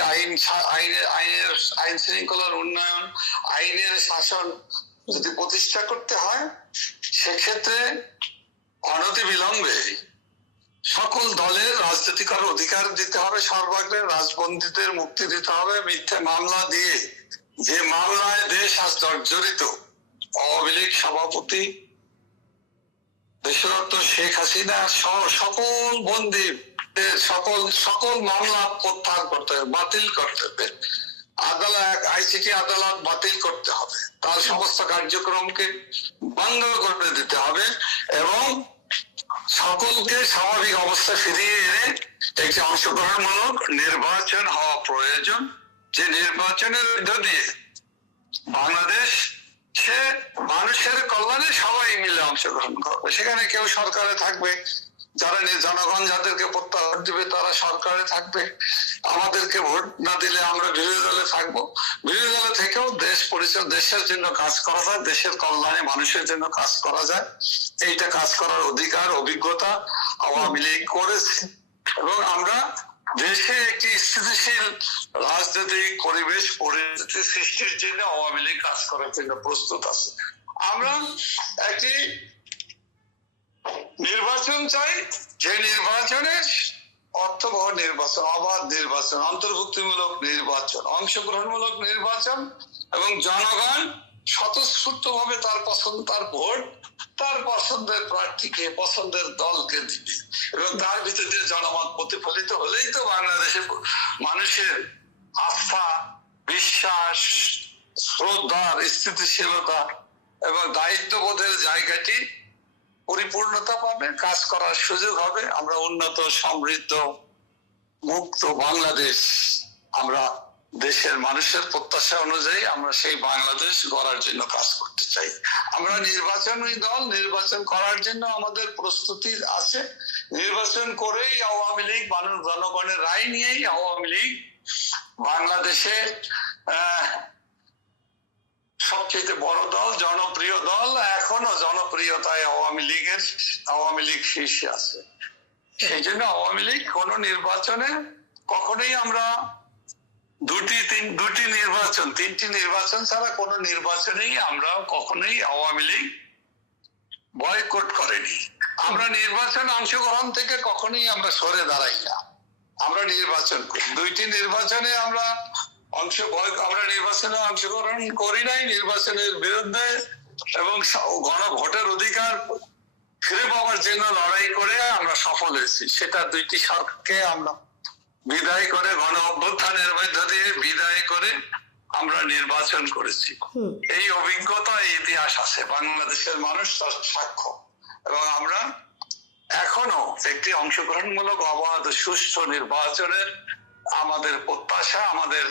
আইন শৃঙ্খলার উন্নয়ন, আইনের শাসন যদি প্রতিষ্ঠা করতে হয়, সেক্ষেত্রে অনতিবিলম্বে সকল দলের রাজনীতি করার অধিকার দিতে হবে, সর্বাগ্রে রাজবন্দীদের মুক্তি দিতে হবে। মিথ্যে মামলা দিয়ে যে মামলায় দেশ আজ জর্জরিত, আওয়ামী লীগ সভাপতি দেশরত্ন শেখ হাসিনা সহ সকল বন্দী, সকল মামলা প্রত্যাহার করতে হবে, বাতিল করতে হবে। আদালত, আইসিটি আদালত বাতিল করতে হবে, তার সমস্ত কার্যক্রমকে বন্ধ করে দিতে হবে এবং সকলকে স্বাভাবিক অবস্থায় ফিরিয়ে এনে একটি অংশগ্রহণমূলক নির্বাচন হওয়া প্রয়োজন। যে নির্বাচনের মধ্য দিয়ে বাংলাদেশ সে মানুষের কল্যাণে সবাই মিলে অংশগ্রহণ করবে। সেখানে কেউ সরকারে থাকবে, যারা জনগণ যাদেরকে প্রত্যাহার দিবে তারা সরকারে থাকবে, আমাদেরকে ভোট না দিলে আমরা বিরোধী দলে থাকবো। বিরোধী দলে থেকেও দেশ পরিচালনা, দেশের জন্য কাজ করা যায়, দেশের কল্যাণে মানুষের জন্য কাজ করা যায়। এইটা কাজ করার অধিকার, অভিজ্ঞতা আওয়ামী লীগ করেছে এবং আমরা দেশে একটি স্থিতিশীল রাজনৈতিক পরিবেশ পরিস্থিতি সৃষ্টির জন্য আওয়ামী লীগ কাজ করার জন্য প্রস্তুত আছে। আমরা একটি নির্বাচন চাই, যে নির্বাচনে অর্থবহ নির্বাচন, অবাধ নির্বাচন, অন্তর্ভুক্তিমূলক নির্বাচন, অংশগ্রহণমূলক নির্বাচন এবং জনগণ স্বতঃস্ফূর্ত ভাবে তার পছন্দ, তার ভোট তার পছন্দের প্রার্থীকে, পছন্দের দলকে দিবে এবং তার ভিতরে জনমত প্রতিফলিত হলেই তো বাংলাদেশে মানুষের আস্থা, বিশ্বাস, শ্রদ্ধার, স্থিতিশীলতা এবং দায়িত্ববোধের জায়গাটি পরিপূর্ণতা পাবে, কাজ করার সুযোগ হবে। আমরা উন্নত, সমৃদ্ধ, মুক্ত বাংলাদেশ, আমরা দেশের মানুষের প্রত্যাশা অনুযায়ী আমরা সেই বাংলাদেশ গড়ার জন্য কাজ করতে চাই। আমরা নির্বাচনী দল, নির্বাচন করার জন্য আমাদের প্রস্তুতি আছে। নির্বাচন করেই আওয়ামী লীগ, মানুষ জনগণের রায় নিয়েই আওয়ামী লীগ বাংলাদেশে সবচেয়ে বড় দল, জনপ্রিয় দল, এখনো জনপ্রিয়তায় আওয়ামী লীগ শীর্ষে আছে। সেই জন্য আওয়ামী লীগ কোন নির্বাচনে কখনোই আমরা দুটি নির্বাচন, তিনটি নির্বাচন ছাড়া কোন নির্বাচনেই আমরা কখনোই আওয়ামী লীগ বয়কট করেনি। আমরা নির্বাচন অংশগ্রহণ থেকে কখনোই আমরা সরে দাঁড়াই না, আমরা নির্বাচন করি। দুইটি নির্বাচনে আমরা নির্বাচনে অংশগ্রহণ করি নাই, নির্বাচনের বিরুদ্ধে এবং গণভোটের অধিকার ফিরে পাওয়ার জন্য লড়াই করে আমরা সফল হয়েছি। সেটা দুইটি সরকারকে আমরা বিদায় করে, গণ অভ্যুত্থানের মধ্য দিয়ে বিদায় করে আমরা নির্বাচন করেছি। এই অভিজ্ঞতা, এই ইতিহাস আছে, বাংলাদেশের মানুষ তার সাক্ষ্য। এবং আমরা এখনো একটি অংশগ্রহণমূলক, অবাধ, সুষ্ঠু নির্বাচনের আমাদের প্রত্যাশা, আমাদের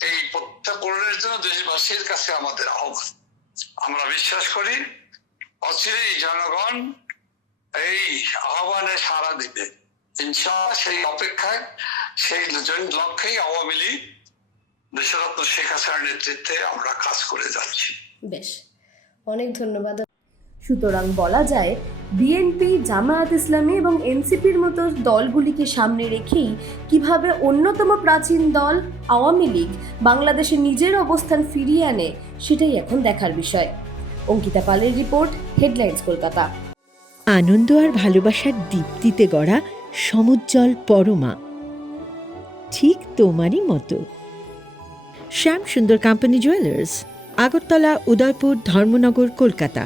এই প্রত্যাশা পূরণের জন্য দেশবাসীর কাছে আমাদের আহ্বান। আমরা বিশ্বাস করি অচিরেই জনগণ এই আহ্বানে সাড়া দিবে ইনশাআল্লাহ। সেই অপেক্ষায় সেই লক্ষ্যেই আওয়ামী লীগ দেশরত্ন শেখ হাসিনার নেতৃত্বে আমরা কাজ করে যাচ্ছি। বেশ, অনেক ধন্যবাদ। সুতরাং বলা যায় বিএনপি, জামায়াত ইসলামী এবং এনসিপির মতো দলগুলিকে সামনে রেখেই কিভাবে অন্যতম প্রাচীন দল আওয়ামী লীগ বাংলাদেশে নিজের অবস্থান ফিরিয়ে আনে, সেটাই এখন দেখার বিষয়। অঙ্কিতা পালের রিপোর্ট, হেডলাইন্স কলকাতা। আনন্দ আর ভালোবাসার দীপ্তিতে গড়া সমুজ্জ্বল পরমা, ঠিক তোমারই মতো। শ্যাম সুন্দর কোম্পানি জুয়েলার্স, আগরতলা, উদয়পুর, ধর্মনগর, কলকাতা।